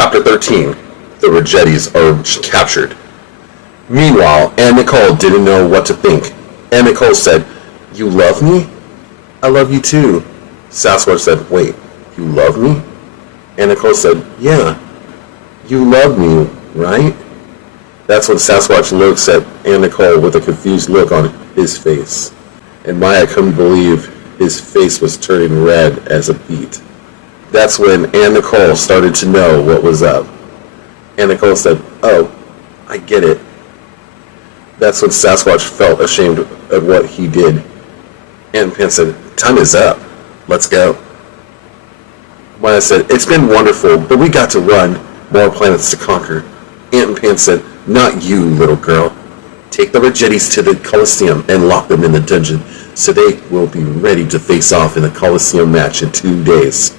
Chapter 13. The Regettes are captured. Meanwhile, Aunt Nicole didn't know what to think. Aunt Nicole said, "You love me?" "I love you too." Sasquatch said, "Wait, you love me?" Aunt Nicole said, "Yeah. You love me, right?" That's when Sasquatch looks at Aunt Nicole with a confused look on his face. And Maya couldn't believe his face was turning red as a beet. That's when Aunt Nicole started to know what was up. Aunt Nicole said, "Oh, I get it." That's when Sasquatch felt ashamed of what he did. Aunt Pan said, "Time is up. Let's go." Maya said, "It's been wonderful, but we got to run. More planets to conquer." Aunt Pan said, "Not you, little girl. Take the Regettes to the Coliseum and lock them in the dungeon so they will be ready to face off in the Coliseum match in 2 days."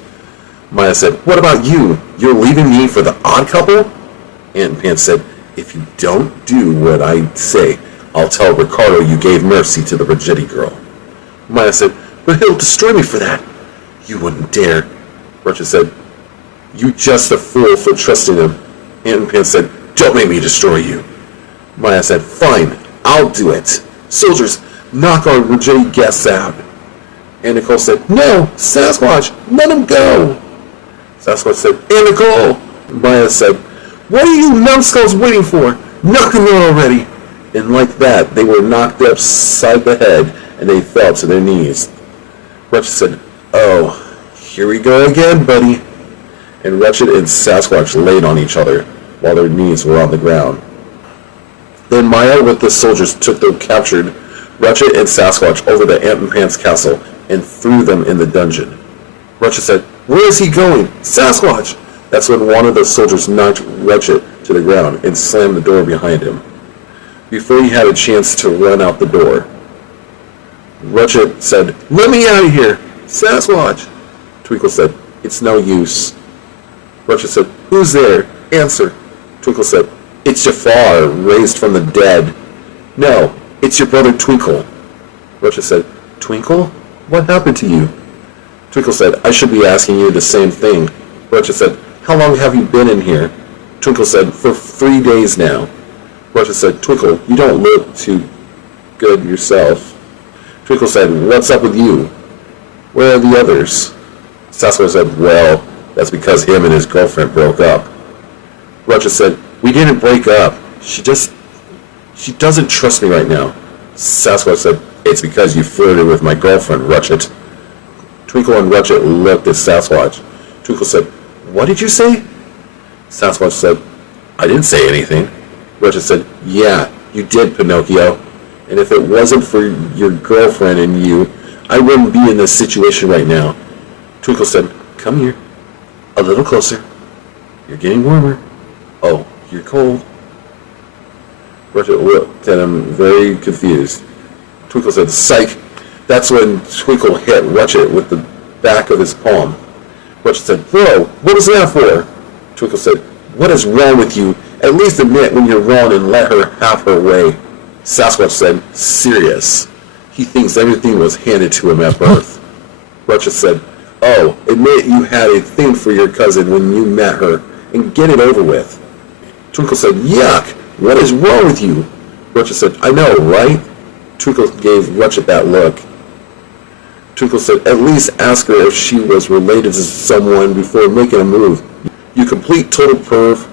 Maya said, "What about you? You're leaving me for the odd couple?" Aunt Pan said, "If you don't do what I say, I'll tell Ricardo you gave mercy to the Regette girl." Maya said, "But he'll destroy me for that." "You wouldn't dare." Rutchit said, "You just a fool for trusting him." Aunt Pan said, "Don't make me destroy you." Maya said, "Fine, I'll do it. Soldiers, knock our Regette guests out." Aunt Nicole said, "No, Sasquatch, let him go." Sasquatch said, "Aunt Nicole." Maya said, "What are you numbskulls waiting for? Knock him out already." And like that, they were knocked upside the head, and they fell to their knees. Rutchit said, "Oh, here we go again, buddy." And Rutchit and Sasquatch laid on each other, while their knees were on the ground. Then Maya with the soldiers took the captured Rutchit and Sasquatch over to Aunt Pan's castle, and threw them in the dungeon. Rutchit said, "Where is he going? Sasquatch!" That's when one of the soldiers knocked Rutchit to the ground and slammed the door behind him, before he had a chance to run out the door. Rutchit said, "Let me out of here! Sasquatch!" Twinkle said, "It's no use." Rutchit said, "Who's there? Answer." Twinkle said, "It's Jafar, raised from the dead." "No, it's your brother Twinkle." Rutchit said, "Twinkle? What happened to you?" Twinkle said, "I should be asking you the same thing." Rutchit said, "How long have you been in here?" Twinkle said, "For 3 days now." Rutchit said, "Twinkle, you don't look too good yourself." Twinkle said, "What's up with you? Where are the others?" Sasquatch said, "Well, that's because him and his girlfriend broke up." Rutchit said, "We didn't break up. She doesn't trust me right now." Sasquatch said, "It's because you flirted with my girlfriend, Rutchit." Twinkle and Rutchit looked at Sasquatch. Twinkle said, "What did you say?" Sasquatch said, "I didn't say anything." Rutchit said, "Yeah, you did, Pinocchio. And if it wasn't for your girlfriend and you, I wouldn't be in this situation right now." Twinkle said, "Come here. A little closer. You're getting warmer. Oh, you're cold." Rutchit looked at him very confused. Twinkle said, "Psych." That's when Twinkle hit Rutchit with the back of his palm. Rutchit said, "Whoa, what was that for?" Twinkle said, "What is wrong with you? At least admit when you're wrong and let her have her way." Sasquatch said, "Serious. He thinks everything was handed to him at birth." Rutchit said, "Oh, admit you had a thing for your cousin when you met her, and get it over with." Twinkle said, "Yuck! What is wrong with you?" Rutchit said, "I know, right?" Twinkle gave Rutchit that look. Twinkle said, "At least ask her if she was related to someone before making a move. You complete total perv."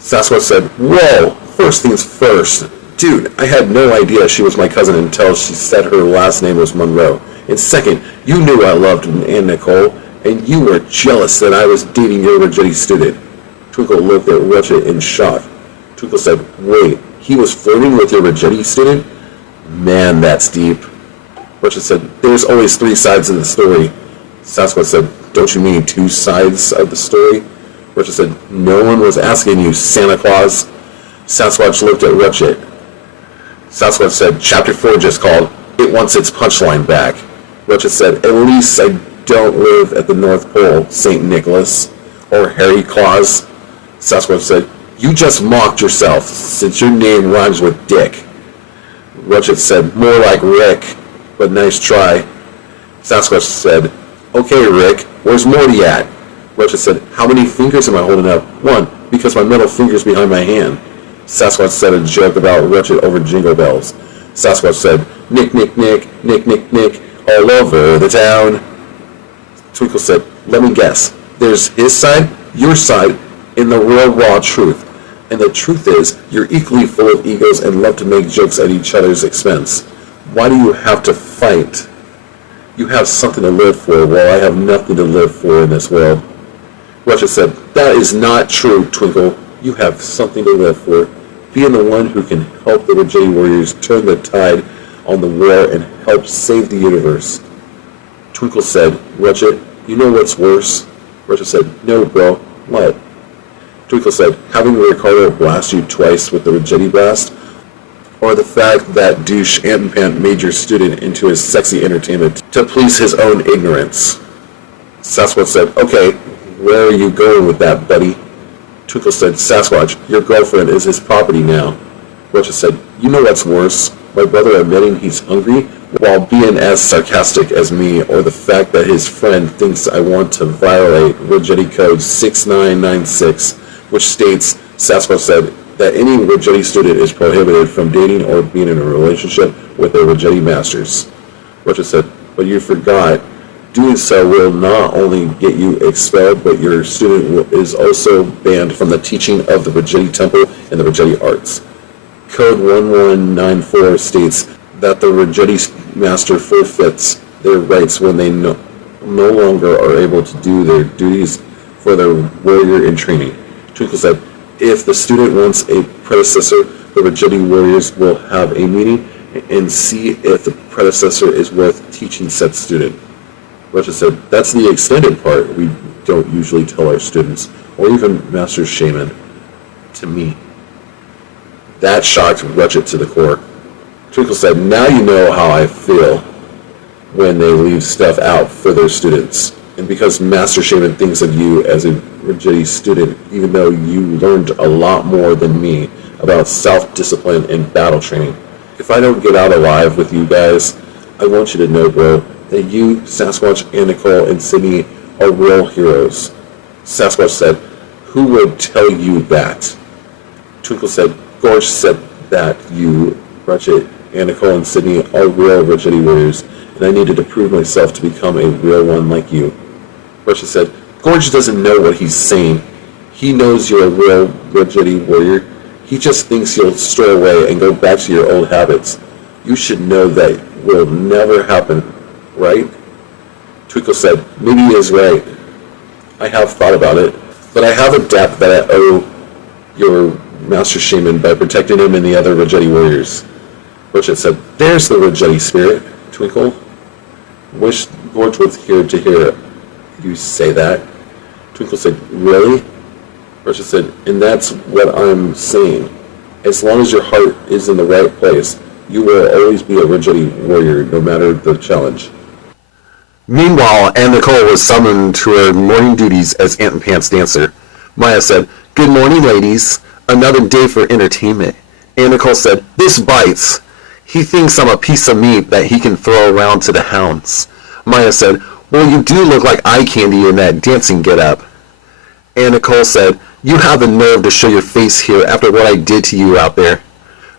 Sasquatch said, "Whoa, first things first. Dude, I had no idea she was my cousin until she said her last name was Monroe. And second, you knew I loved Aunt Nicole, and you were jealous that I was dating your Regette student." Twinkle looked at Rutchit in shock. Twinkle said, "Wait, he was flirting with your Regette student? Man, that's deep." Rutchit said, "There's always 3 sides of the story." Sasquatch said, "Don't you mean 2 sides of the story?" Rutchit said, "No one was asking you, Santa Claus." Sasquatch looked at Rutchit. Sasquatch said, "Chapter 4 just called. It wants its punchline back." Rutchit said, "At least I don't live at the North Pole, St. Nicholas, or Harry Claus." Sasquatch said, "You just mocked yourself, since your name rhymes with Dick." Rutchit said, "More like Rick, but nice try." Sasquatch said, "Okay, Rick, where's Morty at?" Rutchit said, how many fingers am I holding up? One, because my middle finger's behind my hand. Sasquatch said a joke about Rutchit over Jingle Bells. Sasquatch said, Nick, Nick, Nick, Nick, Nick, Nick, all over the town. Twinkle said, let me guess. There's his side, your side, in the real raw truth. And the truth is, you're equally full of egos and love to make jokes at each other's expense. Why do you have to fight? You have something to live for, while I have nothing to live for in this world. Rutchit said, that is not true, Twinkle. You have something to live for. Being the one who can help the Regettes warriors turn the tide on the war and help save the universe. Twinkle said, Rutchit, you know what's worse? Rutchit said, no, bro. What? Twinkle said, having Ricardo blast you twice with the Regettes blast, or the fact that douche Ant-Man made your student into his sexy entertainment to please his own ignorance. Sasquatch said, okay, where are you going with that, buddy? Twinkle said, Sasquatch, your girlfriend is his property now. Rutchit said, you know what's worse? My brother admitting he's hungry while being as sarcastic as me, or the fact that his friend thinks I want to violate Regettes Code 6996, which states, Sasquatch said, that any Regettes student is prohibited from dating or being in a relationship with their Regettes masters. Rutchit said, but you forgot. Doing so will not only get you expelled, but your student is also banned from the teaching of the Regettes Temple and the Regettes arts. Code 1194 states that the Regettes master forfeits their rights when they no longer are able to do their duties for their warrior in training. Twinkle said, if the student wants a predecessor, the Regettes warriors will have a meeting and see if the predecessor is worth teaching said student. Rutchit said, that's the extended part we don't usually tell our students, or even Master Shaman. To me. That shocked Rutchit to the core. Twinkle said, now you know how I feel when they leave stuff out for their students. And because Master Shaman thinks of you as a Regettes student, even though you learned a lot more than me about self-discipline and battle training. If I don't get out alive with you guys, I want you to know, bro, that you, Sasquatch, and Nicole, and Sydney are real heroes. Sasquatch said, who would tell you that? Twinkle said, Gorge said that you, Rutchit, and Nicole, and Sydney are real Regettes warriors, and I needed to prove myself to become a real one like you. Rutchit said, Gorge doesn't know what he's saying. He knows you're a real Regettes warrior. He just thinks you'll stray away and go back to your old habits. You should know that will never happen, right? Twinkle said, maybe he is right. I have thought about it, but I have a debt that I owe your Master Shaman by protecting him and the other Regettes warriors. Rutchit said, there's the Regettes spirit, Twinkle. Wish Gorge was here to hear you say that. Twinkle said, really? Rutchit said, and that's what I'm saying. As long as your heart is in the right place, you will always be a Regettes warrior, no matter the challenge. Meanwhile, Anne Nicole was summoned to her morning duties as Ant and Pants dancer. Maya said, good morning, ladies. Another day for entertainment. Anne Nicole said, this bites. He thinks I'm a piece of meat that he can throw around to the hounds. Maya said, well, you do look like eye candy in that dancing get-up. Anne Nicole said, you have the nerve to show your face here after what I did to you out there.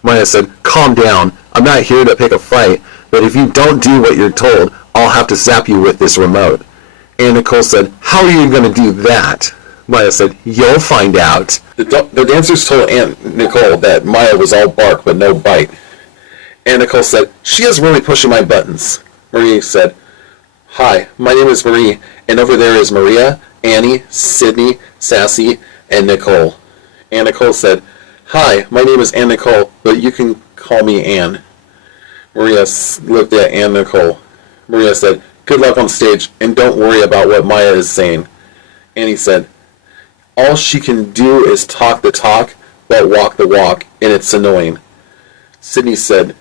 Maya said, calm down. I'm not here to pick a fight, but if you don't do what you're told, I'll have to zap you with this remote. Anne Nicole said, how are you going to do that? Maya said, you'll find out. The dancers told Aunt Nicole that Maya was all bark but no bite. Aunt Nicole said, she is really pushing my buttons. Marie said, hi, my name is Marie, and over there is Maria, Annie, Sydney, Sassy, and Nicole. Aunt Nicole said, hi, my name is Anne Nicole, but you can call me Anne. Maria looked at Anne Nicole. Maria said, good luck on stage, and don't worry about what Maya is saying. Annie said, all she can do is talk the talk, but walk the walk, and it's annoying. Sydney said,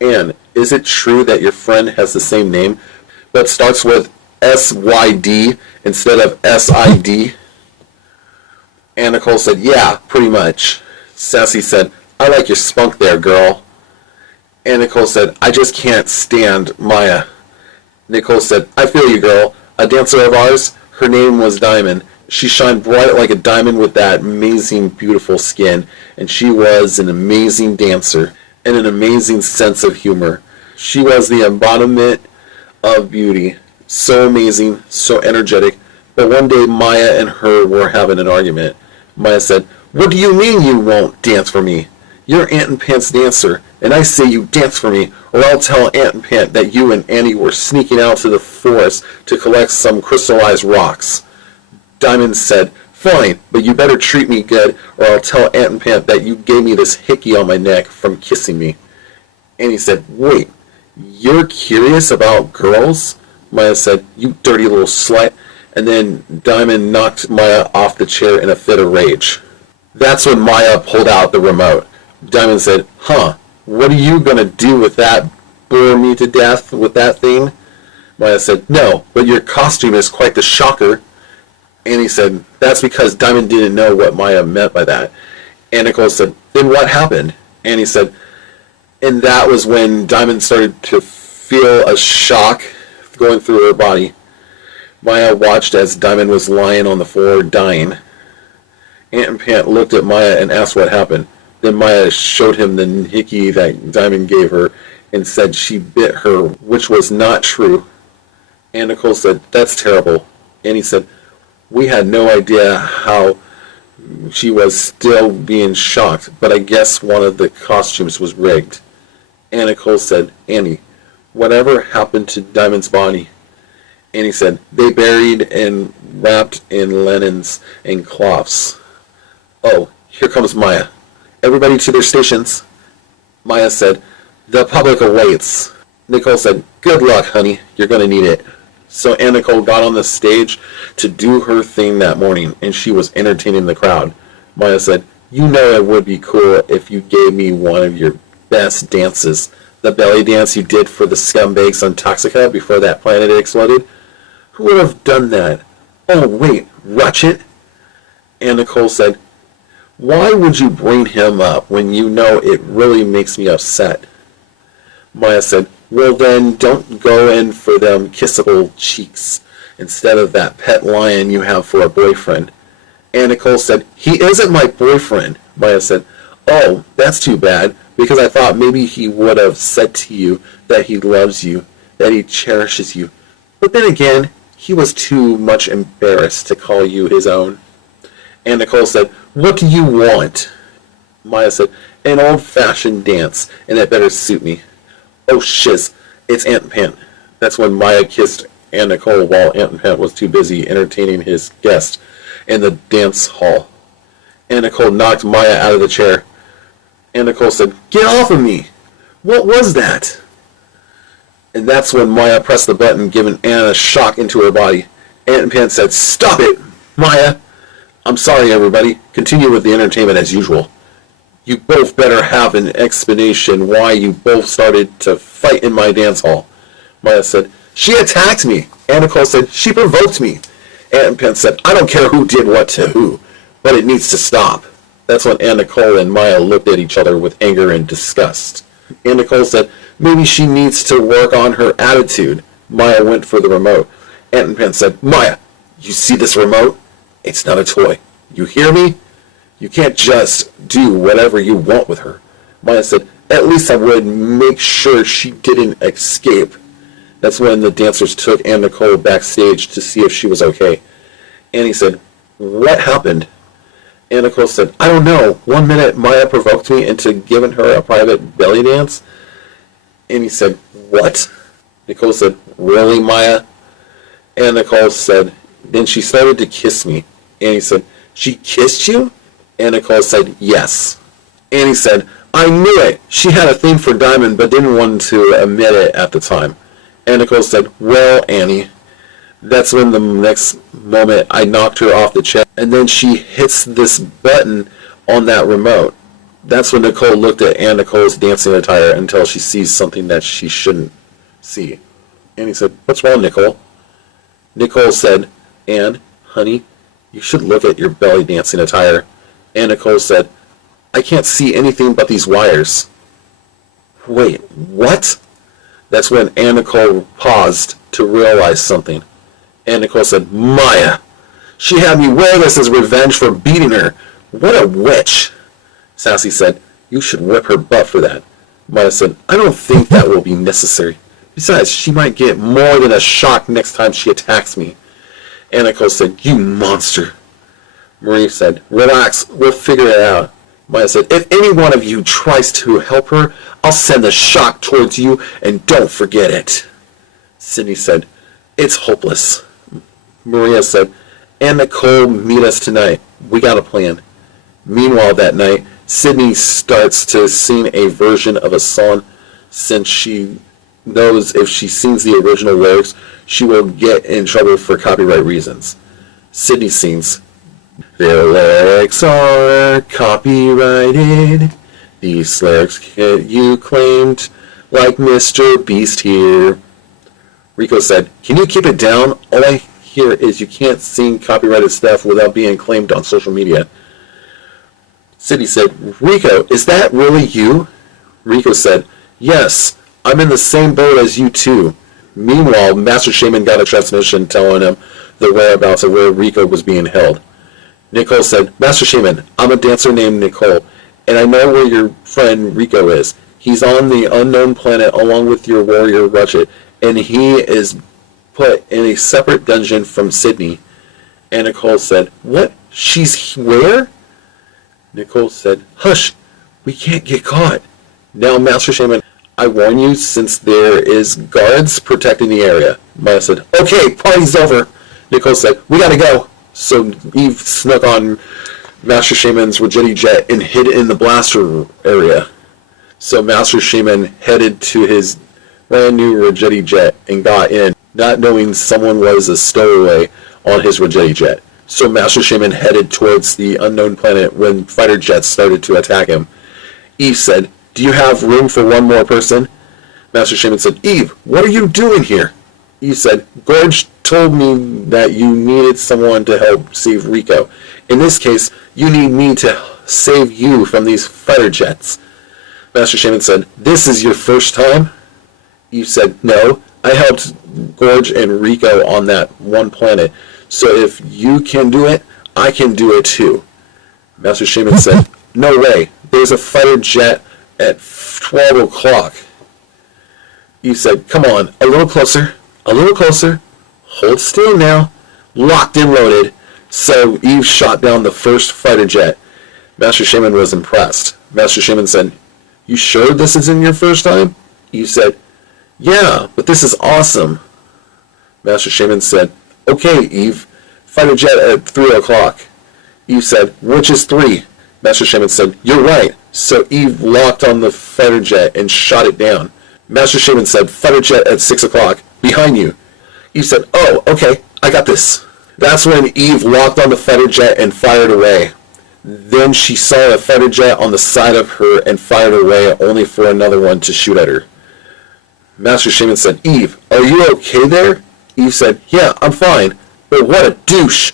Anne, is it true that your friend has the same name, but starts with S-Y-D instead of S-I-D? Anne Nicole said, yeah, pretty much. Sassy said, I like your spunk there, girl. Anne Nicole said, I just can't stand Maya. Nicole said, I feel you, girl. A dancer of ours, Her name was Diamond. She shined bright like a diamond with that amazing, beautiful skin, and she was an amazing dancer and an amazing sense of humor. She was the embodiment of beauty, so amazing, so energetic. But one day Maya and her were having an argument. Maya said, "What do you mean you won't dance for me? You're Aunt and Pant's dancer, and I say you dance for me, or I'll tell Aunt and Pant that you and Annie were sneaking out to the forest to collect some crystallized rocks." Diamond said, "Fine, but you better treat me good, or I'll tell Aunt and Pant that you gave me this hickey on my neck from kissing me." Annie said, "Wait, you're curious about girls?" Maya said, "You dirty little slut." And then Diamond knocked Maya off the chair in a fit of rage. That's when Maya pulled out the remote. Diamond said, "What are you going to do with that? Bore me to death with that thing?" Maya said, "No, but your costume is quite the shocker." Annie said, "That's because Diamond didn't know what Maya meant by that." And Nicole said, "Then what happened?" Annie said, and that was when Diamond started to feel a shock going through her body. Maya watched as Diamond was lying on the floor dying. Aunt and Pant looked at Maya and asked what happened. Then Maya showed him the hickey that Diamond gave her and said she bit her, which was not true. And Nicole said, "That's terrible." And he said, "We had no idea how." She was still being shocked, but I guess one of the costumes was rigged. And Nicole said, "Annie, whatever happened to Diamond's body?" And he said, "They buried and wrapped in linens and cloths." Oh, here comes Maya. "Everybody to their stations." Maya said, "The public awaits." Nicole said, "Good luck, honey. You're going to need it." So Aunt Nicole got on the stage to do her thing that morning, and she was entertaining the crowd. Maya said, "You know it would be cool if you gave me one of your best dances. The belly dance you did for the scumbags on Toxica before that planet exploded. Who would have done that? Oh, wait, Rutchit?" And Nicole said, "Why would you bring him up when you know it really makes me upset?" Maya said, "Well then, don't go in for them kissable cheeks instead of that pet lion you have for a boyfriend." And Nicole said, "He isn't my boyfriend." Maya said, "Oh, that's too bad, because I thought maybe he would have said to you that he loves you, that he cherishes you. But then again, he was too much embarrassed to call you his own." And Nicole said, "What do you want?" Maya said, "An old-fashioned dance, and it better suit me." Oh, shiz, it's Aunt Pant. That's when Maya kissed Aunt Nicole while Aunt Pant was too busy entertaining his guest in the dance hall. Aunt Nicole knocked Maya out of the chair. Aunt Nicole said, "Get off of me! What was that?" And that's when Maya pressed the button, giving Anna a shock into her body. Aunt Pant said, "Stop it, Maya!" "I'm sorry, everybody. Continue with the entertainment as usual." "You both better have an explanation why you both started to fight in my dance hall." Maya said, "She attacked me." Aunt Nicole said, "She provoked me." Aunt Pant said, "I don't care who did what to who, but it needs to stop." That's when Aunt Nicole and Maya looked at each other with anger and disgust. Aunt Nicole said, "Maybe she needs to work on her attitude." Maya went for the remote. Aunt Pant said, "Maya, you see this remote? It's not a toy. You hear me? You can't just do whatever you want with her." Maya said, "At least I would make sure she didn't escape." That's when the dancers took Aunt Nicole backstage to see if she was okay. Annie said, "What happened?" Aunt Nicole said, "I don't know. One minute Maya provoked me into giving her a private belly dance." Annie said, "What?" Nicole said, "Really, Maya?" Aunt Nicole said, "Then she started to kiss me." Annie said, "She kissed you?" Aunt Nicole said, "Yes." Annie said, "I knew it. She had a thing for Diamond but didn't want to admit it at the time." Aunt Nicole said, "Well, Annie." That's when the next moment I knocked her off the chair, and then she hits this button on that remote. That's when Nicole looked at Aunt Nicole's dancing attire until she sees something that she shouldn't see. Annie said, "What's wrong, Nicole?" Nicole said, "Anne, honey, you should look at your belly dancing attire." And Nicole said, "I can't see anything but these wires." Wait, what? That's when Anne Nicole paused to realize something. And Nicole said, Maya, she had me wear this as revenge for beating her. What a witch. Sassy said, you should whip her butt for that. Maya said, I don't think that will be necessary. Besides, she might get more than a shock next time she attacks me. And Nicole said, you monster. Marie said, relax, we'll figure it out. Maya said, if any one of you tries to help her, I'll send the shock towards you, and don't forget it. Sydney said, it's hopeless. Maria said, and Nicole, meet us tonight. We got a plan. Meanwhile, that night, Sydney starts to sing a version of a song since she knows if she sings the original lyrics, she will get in trouble for copyright reasons. Sydney sings, their lyrics are copyrighted. These lyrics you claimed like Mr. Beast here. Rico said, can you keep it down? All I hear is you can't sing copyrighted stuff without being claimed on social media. Sydney said, Rico, is that really you? Rico said, yes, I'm in the same boat as you too. Meanwhile, Master Shaman got a transmission telling him the whereabouts of where Rico was being held. Nicole said, Master Shaman, I'm a dancer named Nicole, and I know where your friend Rico is. He's on the unknown planet along with your warrior Rutchit, and he is put in a separate dungeon from Sydney. And Nicole said, what? She's where? Nicole said, hush, we can't get caught. Now, Master Shaman, I warn you, since there is guards protecting the area. Maya said, okay, party's over. Nicole said, we gotta go. So Eve snuck on Master Shaman's Regettes jet and hid in the blaster area. So Master Shaman headed to his brand new Regettes jet and got in, not knowing someone was a stowaway on his Regettes jet. So Master Shaman headed towards the unknown planet when fighter jets started to attack him. Eve said, do you have room for one more person? Master Shaman said, Eve, what are you doing here? Eve said, Gorge told me that you needed someone to help save Rico. In this case, you need me to save you from these fighter jets. Master Shaman said, this is your first time? Eve said, no, I helped Gorge and Rico on that one planet. So if you can do it, I can do it too. Master Shaman said, no way, there's a fighter jet at 12 o'clock. Eve said, come on, a little closer, hold still now. Locked and loaded. So Eve shot down the first fighter jet. Master Shaman was impressed. Master Shaman said, you sure this isn't your first time? Eve said, yeah, but this is awesome. Master Shaman said, okay, Eve, fighter jet at 3 o'clock. Eve said, which is 3? Master Shaman said, you're right. So Eve locked on the fighter jet and shot it down. Master Shaman said, fighter jet at 6 o'clock, behind you. Eve said, oh, okay, I got this. That's when Eve locked on the fighter jet and fired away. Then she saw a fighter jet on the side of her and fired away, only for another one to shoot at her. Master Shaman said, Eve, are you okay there? Eve said, yeah, I'm fine. But what a douche.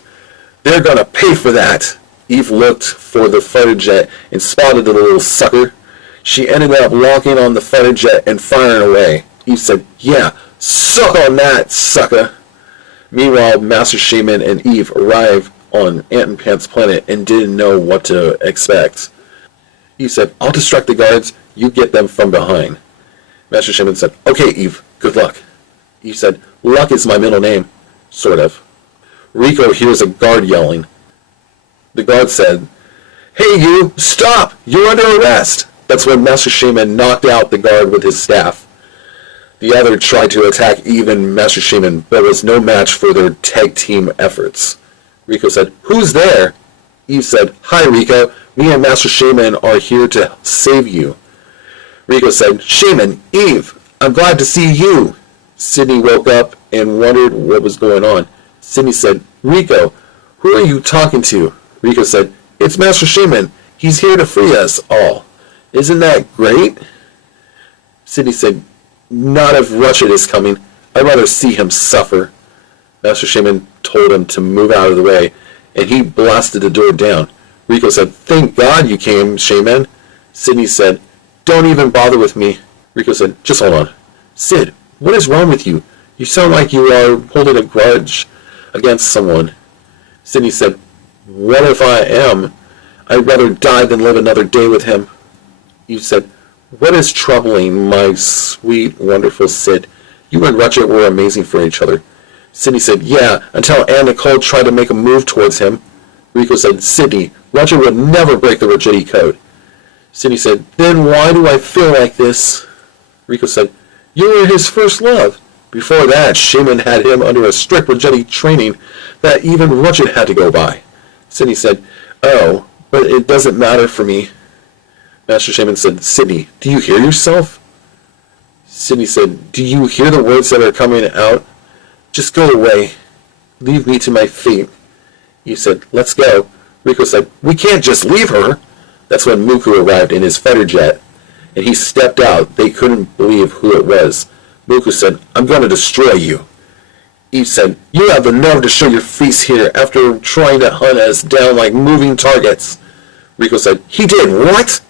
They're gonna pay for that. Eve looked for the fighter jet and spotted the little sucker. She ended up locking on the fighter jet and firing away. Eve said, yeah, suck on that, sucker. Meanwhile, Master Shaman and Eve arrived on Ant and Pant's planet and didn't know what to expect. Eve said, I'll distract the guards, you get them from behind. Master Shaman said, okay, Eve, good luck. Eve said, luck is my middle name. Sort of. Rico hears a guard yelling. The guard said, hey you, stop, you're under arrest. That's when Master Shaman knocked out the guard with his staff. The other tried to attack Eve and Master Shaman, but was no match for their tag team efforts. Rico said, who's there? Eve said, hi Rico, me and Master Shaman are here to save you. Rico said, Shaman, Eve, I'm glad to see you. Sydney woke up and wondered what was going on. Sydney said, Rico, who are you talking to? Rico said, it's Master Shaman. He's here to free us all. Isn't that great? Sydney said, not if Rutchit is coming. I'd rather see him suffer. Master Shaman told him to move out of the way, and he blasted the door down. Rico said, thank God you came, Shaman. Sydney said, don't even bother with me. Rico said, just hold on. Sid, what is wrong with you? You sound like you are holding a grudge. against someone. Sydney said, what if I am? I'd rather die than live another day with him. Eve said, what is troubling, my sweet, wonderful Sid? You and Rutchit were amazing for each other. Sydney said, yeah, until Anne Nicole tried to make a move towards him. Rico said, Sydney, Rutchit would never break the Regettes code. Sydney said, then why do I feel like this? Rico said, you were his first love. Before that, Shaman had him under a strict Regettes training that even Rutchit had to go by. Sydney said, oh, but it doesn't matter for me. Master Shaman said, Sydney, do you hear yourself? Sydney said, do you hear the words that are coming out? Just go away. Leave me to my fate. Eve said, let's go. Rico said, we can't just leave her. That's when Muku arrived in his fighter jet, and he stepped out. They couldn't believe who it was. Muku said, I'm going to destroy you. Eve said, you have the nerve to show your face here after trying to hunt us down like moving targets. Rico said, he did what?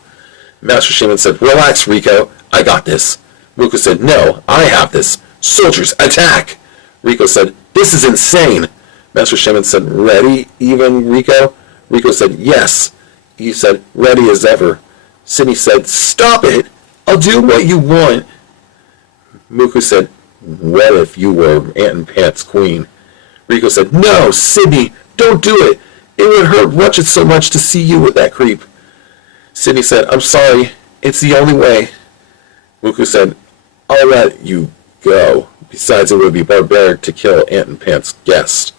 Master Shaman said, relax, Rico. I got this. Muku said, no, I have this. Soldiers, attack! Rico said, this is insane. Master Shaman said, ready, even, Rico? Rico said, yes. Eve said, ready as ever. Sydney said, stop it. I'll do what you want. Muku said, what if you were Ant and Pat's queen? Rico said, no, Sydney, don't do it. It would hurt Rutchit so much to see you with that creep. Sydney said, I'm sorry. It's the only way. Muku said, I'll let you go. Besides, it would be barbaric to kill Ant and Pat's guest.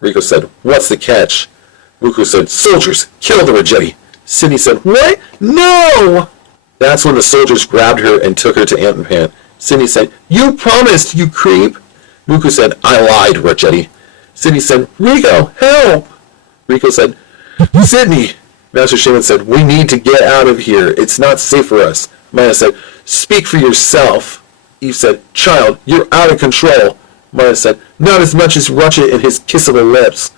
Rico said, what's the catch? Muku said, soldiers, kill the Regettes. Sydney said, what? No! That's when the soldiers grabbed her and took her to Ant and Pat. Sydney said, you promised, you creep. Muku said, I lied, Rutchit. Sydney said, Rico, help! Rico said, Sydney! Master Shaman said, we need to get out of here. It's not safe for us. Maya said, speak for yourself. Eve said, child, you're out of control. Maya said, not as much as Rutchit and his kissable lips.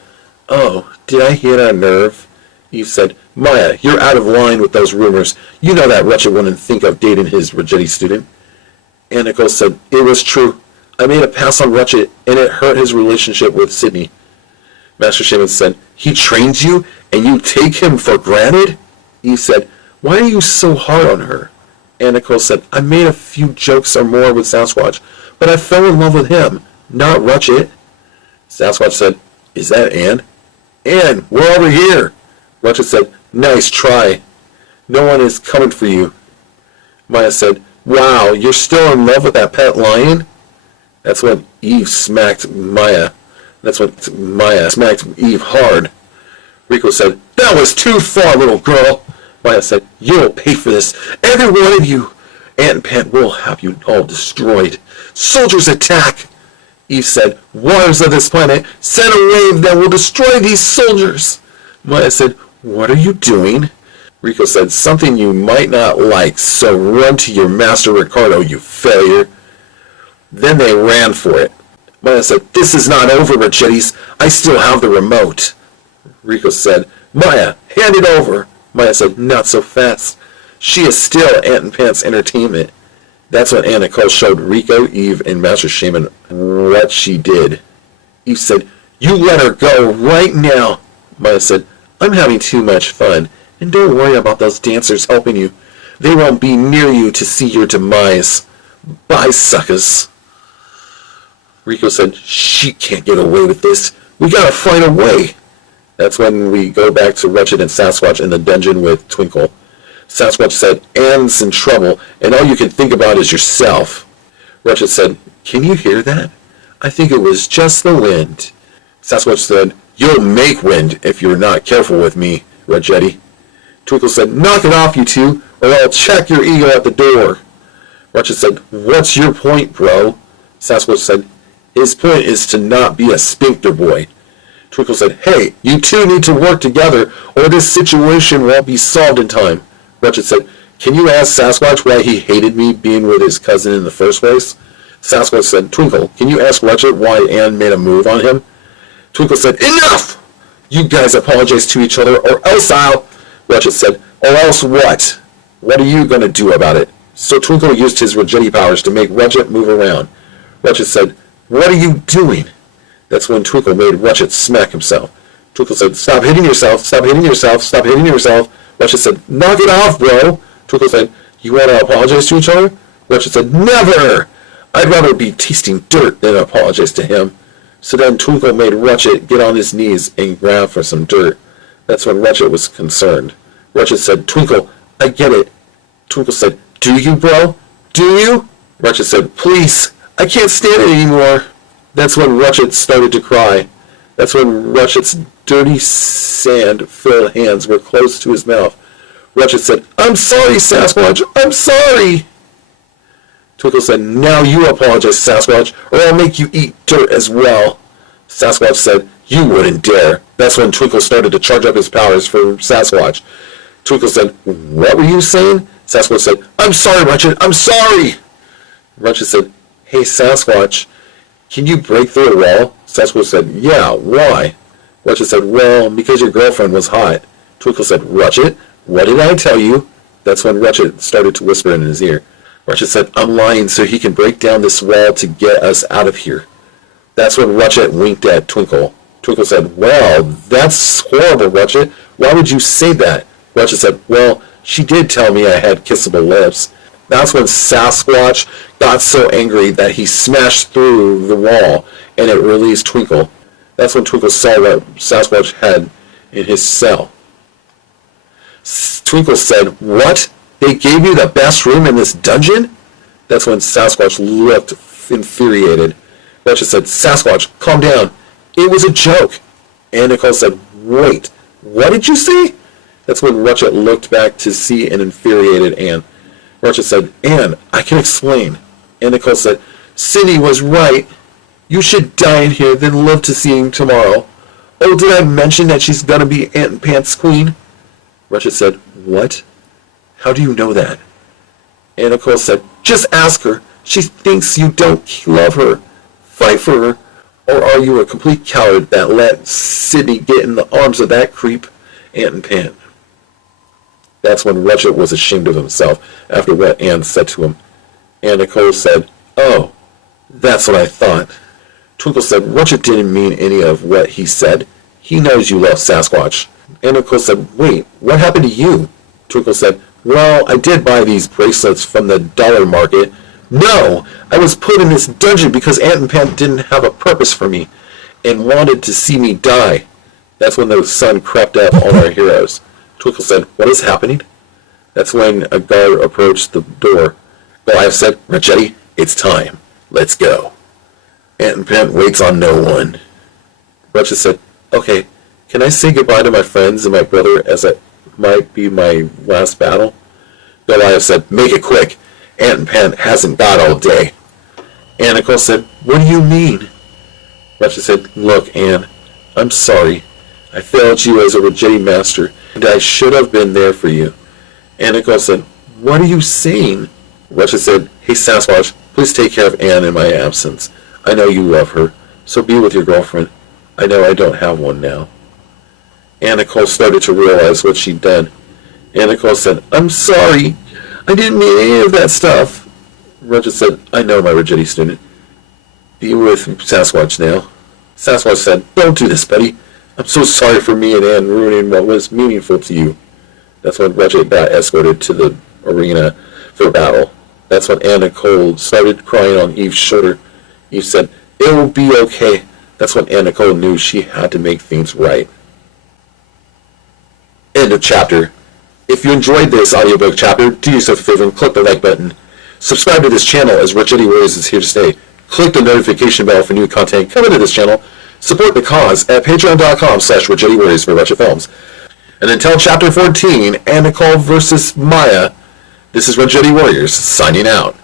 Oh, did I hit a nerve? Eve said, Maya, you're out of line with those rumors. You know that Rutchit wouldn't think of dating his Regettes student. Anne Nicole said, it was true. I made a pass on Rutchit, and it hurt his relationship with Sydney. Master Shaman said, he trains you, and you take him for granted? Eve said, why are you so hard on her? Anne Nicole said, I made a few jokes or more with Sasquatch, but I fell in love with him, not Rutchit. Sasquatch said, is that Anne? Anne, we're over here. Rutchit said, nice try. No one is coming for you. Maya said, wow, you're still in love with that pet lion? That's when Eve smacked Maya. That's when Maya smacked Eve hard. Rico said, that was too far, little girl. Maya said, you'll pay for this. Every one of you. Ant and Pat will have you all destroyed. Soldiers attack. Eve said, waters of this planet, send a wave that will destroy these soldiers. Maya said, what are you doing? Rico said, something you might not like, so run to your master Ricardo, you failure. Then they ran for it. Maya said, this is not over, Regettes. I still have the remote. Rico said, Maya, hand it over. Maya said, not so fast. She is still Ant and Pat's entertainment. That's when Anne Nicole showed Rico, Eve, and Master Shaman what she did. Eve said, you let her go right now. Maya said, I'm having too much fun, and don't worry about those dancers helping you. They won't be near you to see your demise. Bye, suckers. Rico said, she can't get away with this. We gotta find a way. That's when we go back to Rutchit and Sasquatch in the dungeon with Twinkle. Sasquatch said, Anne's in trouble, and all you can think about is yourself. Rutchit said, can you hear that? I think it was just the wind. Sasquatch said, you'll make wind if you're not careful with me, Regettes. Twinkle said, knock it off, you two, or I'll check your ego at the door. Rutchit said, what's your point, bro? Sasquatch said, his point is to not be a sphincter boy. Twinkle said, hey, you two need to work together, or this situation won't be solved in time. Rutchit said, can you ask Sasquatch why he hated me being with his cousin in the first place? Sasquatch said, Twinkle, can you ask Rutchit why Anne made a move on him? Twinkle said, enough! You guys apologize to each other, or else I'll... Rutchit said, or else what? What are you going to do about it? So Twinkle used his Regettes powers to make Rutchit move around. Rutchit said, what are you doing? That's when Twinkle made Rutchit smack himself. Twinkle said, "Stop hitting yourself, stop hitting yourself, stop hitting yourself." Rutchit said, "Knock it off, bro." Twinkle said, "You want to apologize to each other?" Rutchit said, "Never! I'd rather be tasting dirt than apologize to him." So then Twinkle made Rutchit get on his knees and grab for some dirt. That's when Rutchit was concerned. Rutchit said, "Twinkle, I get it." Twinkle said, "Do you, bro? Do you?" Rutchit said, "Please, I can't stand it anymore." That's when Rutchit started to cry. That's when Rutchit's dirty, sand-filled hands were close to his mouth. Rutchit said, "I'm sorry, Sasquatch, I'm sorry." Twinkle said, "Now you apologize, Sasquatch, or I'll make you eat dirt as well." Sasquatch said, "You wouldn't dare." That's when Twinkle started to charge up his powers for Sasquatch. Twinkle said, "What were you saying?" Sasquatch said, "I'm sorry, Rutchit, I'm sorry." Rutchit said, "Hey, Sasquatch, can you break through a wall?" Sasquatch said, "Yeah, why?" Rutchit said, "Well, because your girlfriend was hot." Twinkle said, "Rutchit, what did I tell you?" That's when Rutchit started to whisper in his ear. Rutchit said, "I'm lying so he can break down this wall to get us out of here." That's when Rutchit winked at Twinkle. Twinkle said, "Well, that's horrible, Rutchit. Why would you say that?" Rutchit said, "Well, she did tell me I had kissable lips." That's when Sasquatch got so angry that he smashed through the wall and it released Twinkle. That's when Twinkle saw what Sasquatch had in his cell. Twinkle said, "What? They gave you the best room in this dungeon?" That's when Sasquatch looked infuriated. Rutchit said, "Sasquatch, calm down. It was a joke." And Nicole said, "Wait, what did you say?" That's when Rutchit looked back to see an infuriated Anne. Rutchit said, "Anne, I can explain." And Nicole said, "Cindy was right. You should die in here, then live to see him tomorrow. Oh, did I mention that she's gonna be Aunt and Pants Queen?" Rutchit said, "What? How do you know that?" And Nicole said, "Just ask her. She thinks you don't love her. Fight for her. Or are you a complete coward that let Sydney get in the arms of that creep, Aunt and Pant?" That's when Rutchit was ashamed of himself after what Anne said to him. And Nicole said, "Oh, that's what I thought." Twinkle said, "Rutchit didn't mean any of what he said. He knows you love Sasquatch." And Nicole said, "Wait, what happened to you?" Twinkle said, "Well, I did buy these bracelets from the dollar market. No, I was put in this dungeon because Aunt and Pant didn't have a purpose for me and wanted to see me die." That's when the sun crept up on our heroes. Twinkle said, "What is happening?" That's when a guard approached the door. Goliath said, "Regettes, it's time. Let's go." Aunt and Pant waits on no one. Rutchit said, "Okay, can I say goodbye to my friends and my brother as it might be my last battle?" Goliath said, "Make it quick. Aunt and Pant hasn't got all day." And Nicole said, "What do you mean?" Rutchit said, "Look, Anne, I'm sorry. I failed you as a Regettes master, and I should have been there for you." And Nicole said, "What are you saying?" Rutchit said, "Hey, Sasquatch, please take care of Anne in my absence. I know you love her, so be with your girlfriend. I know I don't have one now." And Nicole started to realize what she'd done. And Nicole said, "I'm sorry. I didn't mean any of that stuff." Rutchit said, "I know, my Regettes student. Be with Sasquatch now." Sasquatch said, "Don't do this, buddy. I'm so sorry for me and Anne ruining what was meaningful to you." That's when Rutchit got escorted to the arena for battle. That's when Anne Nicole started crying on Eve's shoulder. Eve said, "It will be okay." That's when Anne Nicole knew she had to make things right. End of chapter. If you enjoyed this audiobook chapter, do yourself a favor and click the like button. Subscribe to this channel as Regettes Warriors is here to stay. Click the notification bell for new content coming to this channel. Support the cause at patreon.com/Regettes Warriors for Rutchit Films. And until chapter 14, Anne Nicole versus Maya, this is Regettes Warriors signing out.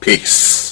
Peace.